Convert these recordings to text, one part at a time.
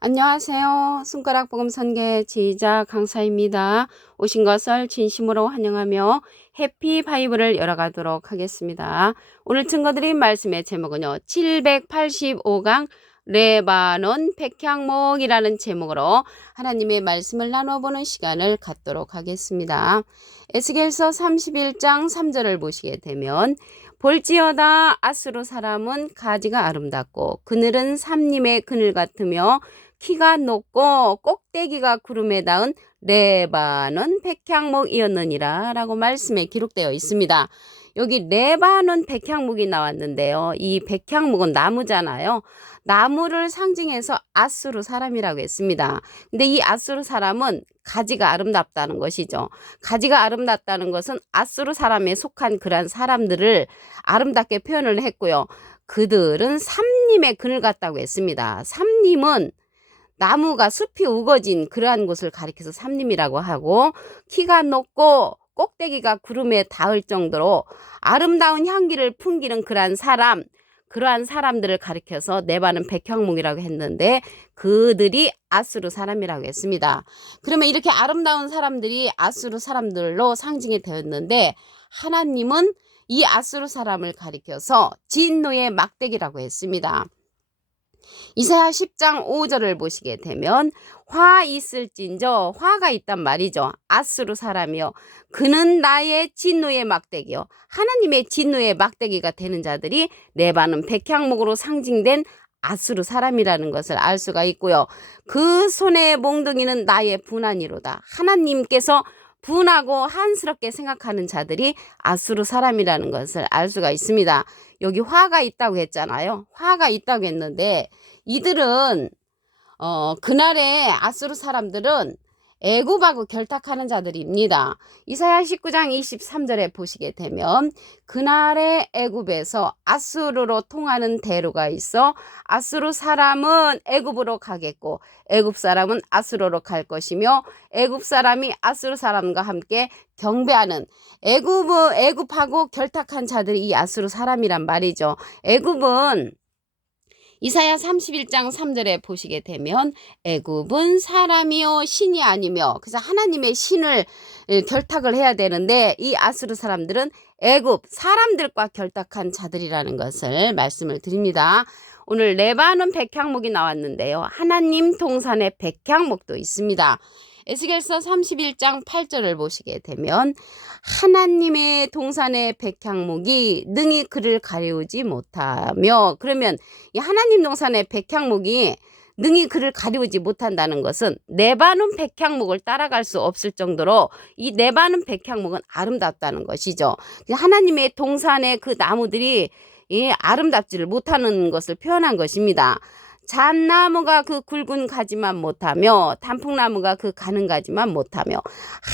안녕하세요. 손가락 복음 선계 지휘자 강사입니다. 오신 것을 진심으로 환영하며 해피 바이블을 열어가도록 하겠습니다. 오늘 증거드린 말씀의 제목은요. 785강 레바논 백향목이라는 제목으로 하나님의 말씀을 나눠보는 시간을 갖도록 하겠습니다. 에스겔서 31장 3절을 보시게 되면 볼지어다 아수르 사람은 가지가 아름답고 그늘은 삼림의 그늘 같으며 키가 높고 꼭대기가 구름에 닿은 레바논 백향목이었느니라 라고 말씀에 기록되어 있습니다. 여기 레바논 백향목이 나왔는데요. 이 백향목은 나무잖아요. 나무를 상징해서 아수르 사람이라고 했습니다. 근데 이 아수르 사람은 가지가 아름답다는 것이죠. 가지가 아름답다는 것은 아수르 사람에 속한 그러한 사람들을 아름답게 표현을 했고요. 그들은 삼림의 그늘 같다고 했습니다. 삼림은 나무가 숲이 우거진 그러한 곳을 가리켜서 삼림이라고 하고, 키가 높고 꼭대기가 구름에 닿을 정도로 아름다운 향기를 풍기는 그러한 사람들을 가리켜서 레바논 백향목이라고 했는데, 그들이 아수르 사람이라고 했습니다. 그러면 이렇게 아름다운 사람들이 아수르 사람들로 상징이 되었는데, 하나님은 이 아수르 사람을 가리켜서 진노의 막대기라고 했습니다. 이사야 10장 5절을 보시게 되면 화 있을진저, 화가 있단 말이죠. 아수르 사람이요, 그는 나의 진노의 막대기요. 하나님의 진노의 막대기가 되는 자들이 레바논 백향목으로 상징된 아수르 사람이라는 것을 알 수가 있고요. 그 손의 몽둥이는 나의 분한이로다. 하나님께서 분하고 한스럽게 생각하는 자들이 아수르 사람이라는 것을 알 수가 있습니다. 여기 화가 있다고 했잖아요. 화가 있다고 했는데, 이들은 그날의 아수르 사람들은 애굽하고 결탁하는 자들입니다. 이사야 19장 23절에 보시게 되면 그날의 애굽에서 아수르로 통하는 대로가 있어 아수르 사람은 애굽으로 가겠고 애굽 사람은 아수르로 갈 것이며 애굽 사람이 아수르 사람과 함께 경배하는, 애굽하고 결탁한 자들이 이 아수르 사람이란 말이죠. 애굽은 이사야 31장 3절에 보시게 되면 애굽은 사람이요 신이 아니며, 그래서 하나님의 신을 결탁을 해야 되는데 이 아수르 사람들은 애굽 사람들과 결탁한 자들이라는 것을 말씀을 드립니다. 오늘 레바논 백향목이 나왔는데요. 하나님 동산의 백향목도 있습니다. 에스겔서 31장 8절을 보시게 되면 하나님의 동산의 백향목이 능히 그를 가리우지 못하며, 그러면 이 하나님 동산의 백향목이 능히 그를 가리우지 못한다는 것은 레바논 백향목을 따라갈 수 없을 정도로 이 레바논 백향목은 아름답다는 것이죠. 하나님의 동산의 그 나무들이 아름답지를 못하는 것을 표현한 것입니다. 잣나무가 그 굵은 가지만 못하며 단풍나무가 그 가는 가지만 못하며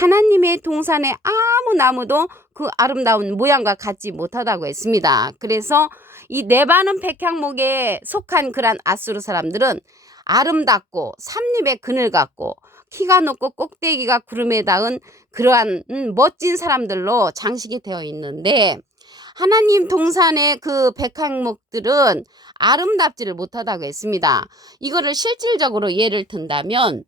하나님의 동산의 아무 나무도 그 아름다운 모양과 같지 못하다고 했습니다. 그래서 이 레바논 백향목에 속한 그러한 아수르 사람들은 아름답고 삼립의 그늘 같고 키가 높고 꼭대기가 구름에 닿은 그러한 멋진 사람들로 장식이 되어 있는데, 하나님 동산의 그 백향목들은 아름답지를 못하다고 했습니다. 이거를 실질적으로 예를 든다면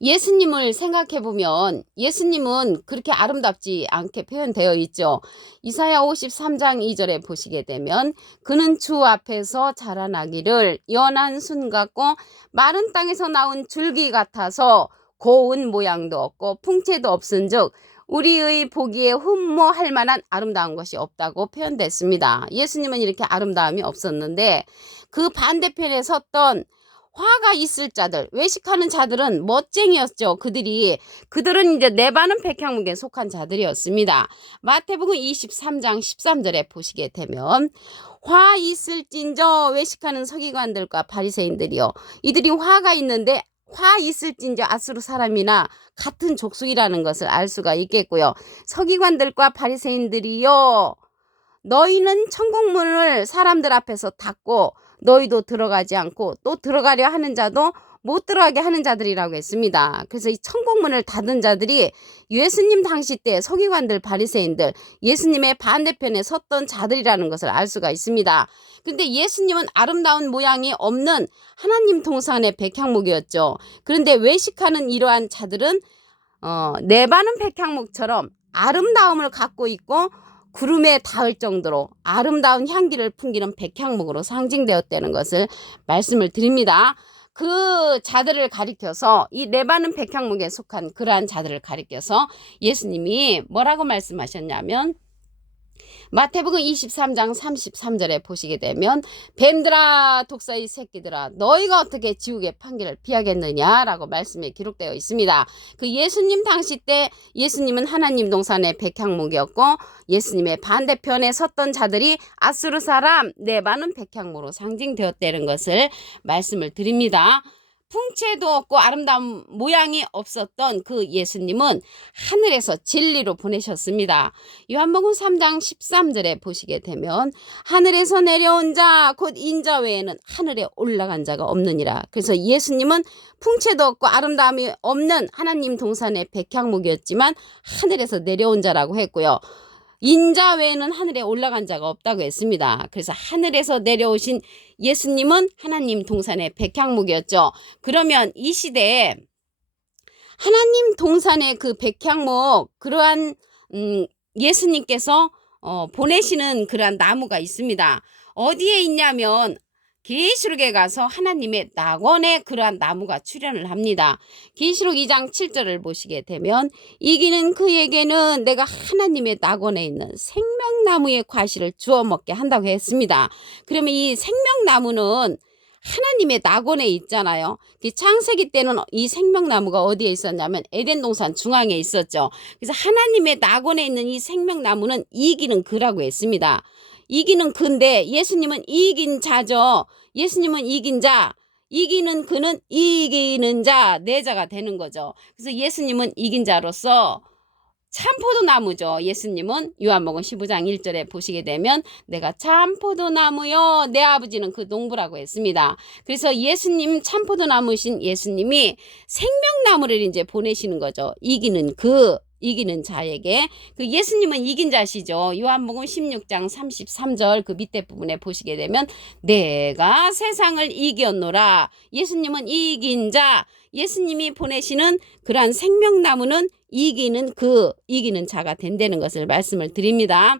예수님을 생각해 보면 예수님은 그렇게 아름답지 않게 표현되어 있죠. 이사야 53장 2절에 보시게 되면 그는 주 앞에서 자라나기를 연한 순 같고 마른 땅에서 나온 줄기 같아서 고운 모양도 없고 풍채도 없은즉 우리의 보기에 흠모할 만한 아름다운 것이 없다고 표현됐습니다. 예수님은 이렇게 아름다움이 없었는데 그 반대편에 섰던 화가 있을 자들, 외식하는 자들은 멋쟁이였죠. 그들은 이제 레바논 백향목에 속한 자들이었습니다. 마태복음 23장 13절에 보시게 되면 화 있을진저 외식하는 서기관들과 바리새인들이요, 이들이 화가 있는데 화 있을진저 아수르 사람이나 같은 족속이라는 것을 알 수가 있겠고요. 서기관들과 바리새인들이요, 너희는 천국문을 사람들 앞에서 닫고 너희도 들어가지 않고 또 들어가려 하는 자도 못 들어가게 하는 자들이라고 했습니다. 그래서 이 천국문을 닫은 자들이 예수님 당시 때 서기관들, 바리새인들, 예수님의 반대편에 섰던 자들이라는 것을 알 수가 있습니다. 근데 예수님은 아름다운 모양이 없는 하나님 동산의 백향목이었죠. 그런데 외식하는 이러한 자들은 네바는 백향목처럼 아름다움을 갖고 있고 구름에 닿을 정도로 아름다운 향기를 풍기는 백향목으로 상징되었다는 것을 말씀을 드립니다. 그 자들을 가리켜서 이 레바논 백향목에 속한 그러한 자들을 가리켜서 예수님이 뭐라고 말씀하셨냐면 마태복음 23장 33절에 보시게 되면 뱀들아 독사의 새끼들아 너희가 어떻게 지옥의 판결을 피하겠느냐라고 말씀에 기록되어 있습니다. 그 예수님 당시 때 예수님은 하나님 동산의 백향목이었고 예수님의 반대편에 섰던 자들이 아수르 사람 네바논 백향목으로 상징되었다는 것을 말씀을 드립니다. 풍채도 없고 아름다운 모양이 없었던 그 예수님은 하늘에서 진리로 보내셨습니다. 요한복음 3장 13절에 보시게 되면 하늘에서 내려온 자 곧 인자 외에는 하늘에 올라간 자가 없느니라. 그래서 예수님은 풍채도 없고 아름다움이 없는 하나님 동산의 백향목이었지만 하늘에서 내려온 자라고 했고요. 인자 외에는 하늘에 올라간 자가 없다고 했습니다. 그래서 하늘에서 내려오신 예수님은 하나님 동산의 백향목이었죠. 그러면 이 시대에 하나님 동산의 그 백향목 그러한 예수님께서 보내시는 그러한 나무가 있습니다. 어디에 있냐면 계시록에 가서 하나님의 낙원에 그러한 나무가 출현을 합니다. 계시록 2장 7절을 보시게 되면 이기는 그에게는 내가 하나님의 낙원에 있는 생명나무의 과실을 주워 먹게 한다고 했습니다. 그러면 이 생명나무는 하나님의 낙원에 있잖아요. 창세기 때는 이 생명나무가 어디에 있었냐면 에덴 동산 중앙에 있었죠. 그래서 하나님의 낙원에 있는 이 생명나무는 이기는 그라고 했습니다. 이기는 그인데 예수님은 이긴 자죠. 예수님은 이긴 자, 이기는 그는 이기는 자, 네 자가 되는 거죠. 그래서 예수님은 이긴 자로서 참포도나무죠. 예수님은 요한복음 15장 1절에 보시게 되면 내가 참포도나무요 내 아버지는 그 농부라고 했습니다. 그래서 예수님 참포도나무신 예수님이 생명나무를 이제 보내시는 거죠. 이기는 자에게. 그 예수님은 이긴 자시죠. 요한복음 16장 33절 그 밑에 부분에 보시게 되면 내가 세상을 이겼노라. 예수님은 이긴 자, 예수님이 보내시는 그러한 생명나무는 이기는 자가 된다는 것을 말씀을 드립니다.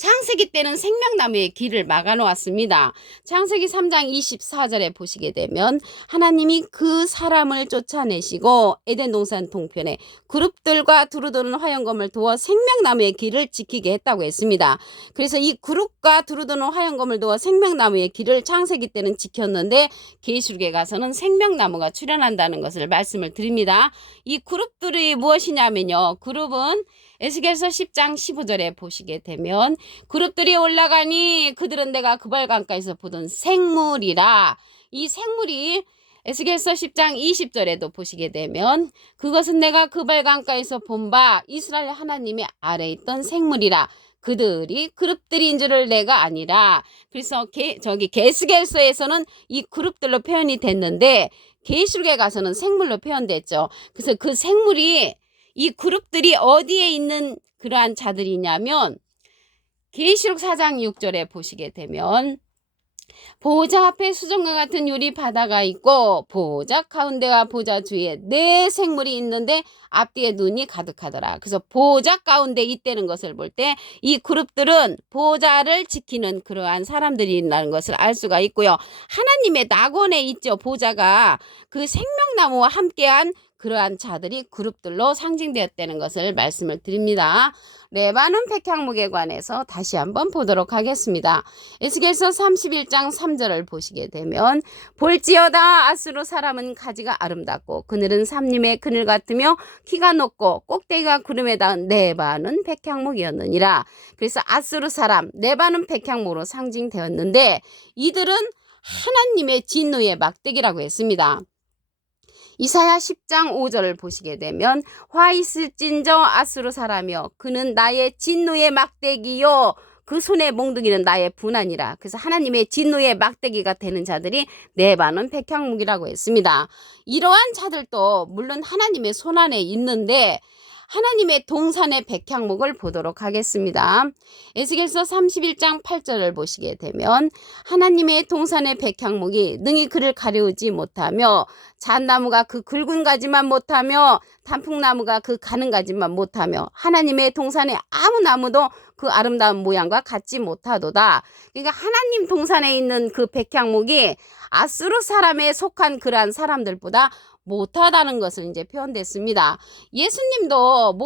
창세기 때는 생명나무의 길을 막아놓았습니다. 창세기 3장 24절에 보시게 되면 하나님이 그 사람을 쫓아내시고 에덴 동산 동편에 그룹들과 두루도는 화영검을 두어 생명나무의 길을 지키게 했다고 했습니다. 그래서 이 그룹과 두루도는 화영검을 두어 생명나무의 길을 창세기 때는 지켰는데 계시록에 가서는 생명나무가 출현한다는 것을 말씀을 드립니다. 이 그룹들이 무엇이냐면요. 그룹은 에스겔서 10장 15절에 보시게 되면 그룹들이 올라가니 그들은 내가 그발강가에서 보던 생물이라. 이 생물이 에스겔서 10장 20절에도 보시게 되면 그것은 내가 그발강가에서 본 바 이스라엘 하나님의 아래에 있던 생물이라. 그룹들인 줄을 내가 아니라. 그래서 에스겔서에서는 이 그룹들로 표현이 됐는데 계시록에 가서는 생물로 표현됐죠. 그래서 그 생물이 이 그룹들이 어디에 있는 그러한 자들이냐면 계시록 4장 6절에 보시게 되면 보호자 앞에 수정과 같은 유리 바다가 있고 보호자 가운데와 보호자 주위에 네 생물이 있는데 앞뒤에 눈이 가득하더라. 그래서 보호자 가운데 있다는 것을 볼 때 이 그룹들은 보호자를 지키는 그러한 사람들이라는 것을 알 수가 있고요. 하나님의 낙원에 있죠. 보호자가 그 생명나무와 함께한 그러한 자들이 그룹들로 상징되었다는 것을 말씀을 드립니다. 레바논 백향목에 관해서 다시 한번 보도록 하겠습니다. 에스겔서 31장 3절을 보시게 되면 볼지어다 아수르 사람은 가지가 아름답고 그늘은 삼림의 그늘 같으며 키가 높고 꼭대기가 구름에 닿은 레바논 백향목이었느니라. 그래서 아수르 사람 레바논 백향목으로 상징되었는데 이들은 하나님의 진노의 막대기라고 했습니다. 이사야 10장 5절을 보시게 되면 화 있을진저 아수르 사람이여 그는 나의 진노의 막대기요 그 손에 몽둥이는 나의 분하니라. 그래서 하나님의 진노의 막대기가 되는 자들이 네 반은 백향목이라고 했습니다. 이러한 자들도 물론 하나님의 손 안에 있는데 하나님의 동산의 백향목을 보도록 하겠습니다. 에스겔서 31장 8절을 보시게 되면 하나님의 동산의 백향목이 능히 그를 가려우지 못하며 잣나무가 그 굵은 가지만 못하며 단풍나무가 그 가는 가지만 못하며 하나님의 동산의 아무 나무도 그 아름다운 모양과 같지 못하도다. 그러니까 하나님 동산에 있는 그 백향목이 아수르 사람에 속한 그러한 사람들보다 못하다는 것을 이제 표현됐습니다. 예수님도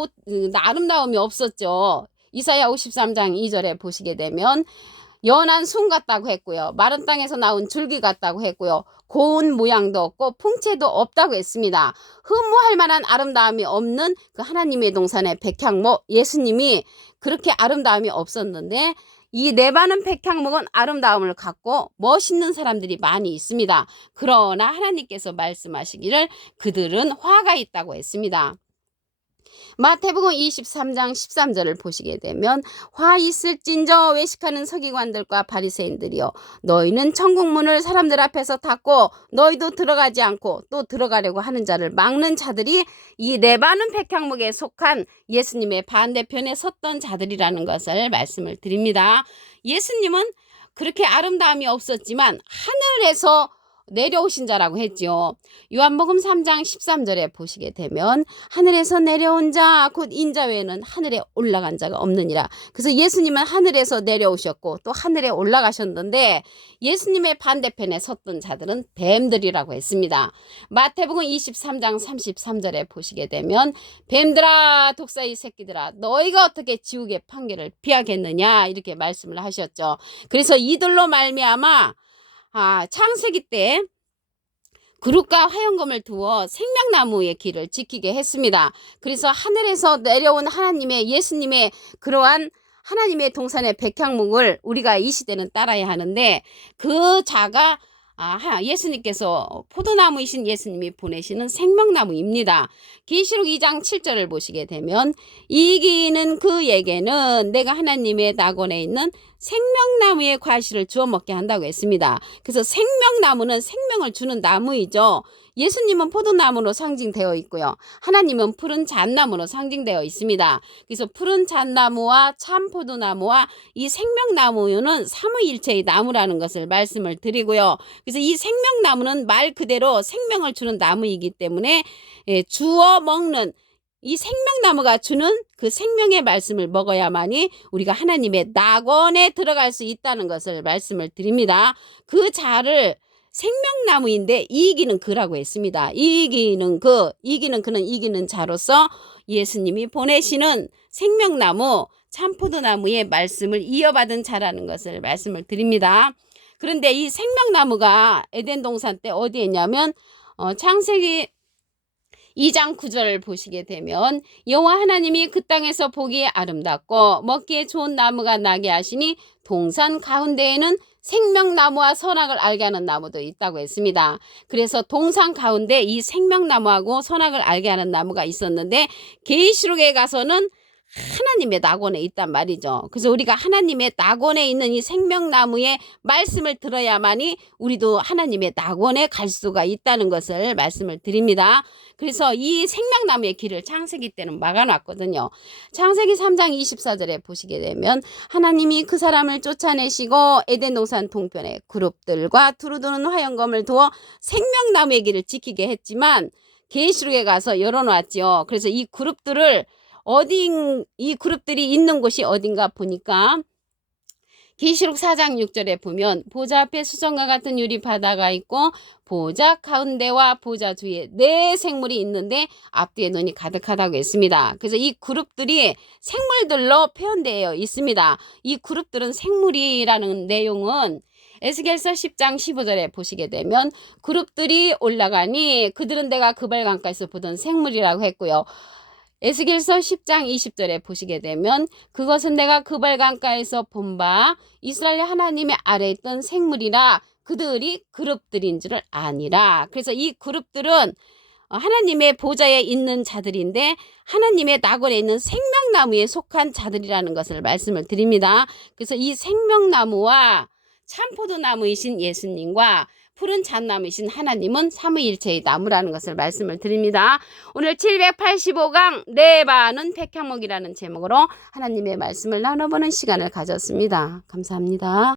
아름다움이 없었죠. 이사야 53장 2절에 보시게 되면 연한 순 같다고 했고요. 마른 땅에서 나온 줄기 같다고 했고요. 고운 모양도 없고 풍채도 없다고 했습니다. 흠모할 만한 아름다움이 없는 그 하나님의 동산의 백향목 예수님이 그렇게 아름다움이 없었는데 이 네 반은 백향목은 아름다움을 갖고 멋있는 사람들이 많이 있습니다. 그러나 하나님께서 말씀하시기를 그들은 화가 있다고 했습니다. 마태복음 23장 13절을 보시게 되면 화 있을진저 외식하는 서기관들과 바리새인들이여 너희는 천국문을 사람들 앞에서 닫고 너희도 들어가지 않고 또 들어가려고 하는 자를 막는 자들이 이 네 반은 백향목에 속한 예수님의 반대편에 섰던 자들이라는 것을 말씀을 드립니다. 예수님은 그렇게 아름다움이 없었지만 하늘에서 내려오신 자라고 했죠. 요한복음 3장 13절에 보시게 되면 하늘에서 내려온 자 곧 인자 외에는 하늘에 올라간 자가 없느니라. 그래서 예수님은 하늘에서 내려오셨고 또 하늘에 올라가셨는데 예수님의 반대편에 섰던 자들은 뱀들이라고 했습니다. 마태복음 23장 33절에 보시게 되면 뱀들아 독사의 새끼들아 너희가 어떻게 지옥의 판결을 피하겠느냐 이렇게 말씀을 하셨죠. 그래서 이들로 말미암아 창세기 때 그룹과 화영검을 두어 생명나무의 길을 지키게 했습니다. 그래서 하늘에서 내려온 하나님의 예수님의 그러한 하나님의 동산의 백향목을 우리가 이 시대는 따라야 하는데 그 자가 예수님께서 포도나무이신 예수님이 보내시는 생명나무입니다. 계시록 2장 7절을 보시게 되면 이기는 그에게는 내가 하나님의 낙원에 있는 생명나무의 과실을 주워 먹게 한다고 했습니다. 그래서 생명나무는 생명을 주는 나무이죠. 예수님은 포도나무로 상징되어 있고요. 하나님은 푸른 잣나무로 상징되어 있습니다. 그래서 푸른 잣나무와 참 포도나무와 이 생명나무는 삼위일체의 나무라는 것을 말씀을 드리고요. 그래서 이 생명나무는 말 그대로 생명을 주는 나무이기 때문에 주워 먹는 이 생명나무가 주는 그 생명의 말씀을 먹어야만이 우리가 하나님의 낙원에 들어갈 수 있다는 것을 말씀을 드립니다. 그 자를 생명나무인데 이기는 그라고 했습니다. 이기는 그는 이기는 자로서 예수님이 보내시는 생명나무 참포도나무의 말씀을 이어받은 자라는 것을 말씀을 드립니다. 그런데 이 생명나무가 에덴 동산 때 어디에 있냐면 창세기 2장 9절을 보시게 되면 여호와 하나님이 그 땅에서 보기에 아름답고 먹기에 좋은 나무가 나게 하시니 동산 가운데에는 생명나무와 선악을 알게 하는 나무도 있다고 했습니다. 그래서 동산 가운데 이 생명나무하고 선악을 알게 하는 나무가 있었는데 계시록에 가서는 하나님의 낙원에 있단 말이죠. 그래서 우리가 하나님의 낙원에 있는 이 생명나무의 말씀을 들어야만이 우리도 하나님의 낙원에 갈 수가 있다는 것을 말씀을 드립니다. 그래서 이 생명나무의 길을 창세기 때는 막아놨거든요. 창세기 3장 24절에 보시게 되면 하나님이 그 사람을 쫓아내시고 에덴 동산 동편에 그룹들과 두루두는 화영검을 두어 생명나무의 길을 지키게 했지만 계시록에 가서 열어놨죠. 그래서 이 그룹들이 있는 곳이 어딘가 보니까 계시록 4장 6절에 보면 보좌 앞에 수정과 같은 유리 바다가 있고 보좌 가운데와 보좌 주위에 네 생물이 있는데 앞뒤에 눈이 가득하다고 했습니다. 그래서 이 그룹들이 생물들로 표현되어 있습니다. 이 그룹들은 생물이라는 내용은 에스겔서 10장 15절에 보시게 되면 그룹들이 올라가니 그들은 내가 그발강가에서 보던 생물이라고 했고요. 에스겔서 10장 20절에 보시게 되면 그것은 내가 그발강가에서 본 바 이스라엘 하나님의 아래에 있던 생물이라 그들이 그룹들인 줄을 아니라. 그래서 이 그룹들은 하나님의 보좌에 있는 자들인데 하나님의 낙원에 있는 생명나무에 속한 자들이라는 것을 말씀을 드립니다. 그래서 이 생명나무와 참포도나무이신 예수님과 푸른 잣나무이신 하나님은 삼위일체의 나무라는 것을 말씀을 드립니다. 오늘 785강 네 반은 백향목이라는 제목으로 하나님의 말씀을 나눠보는 시간을 가졌습니다. 감사합니다.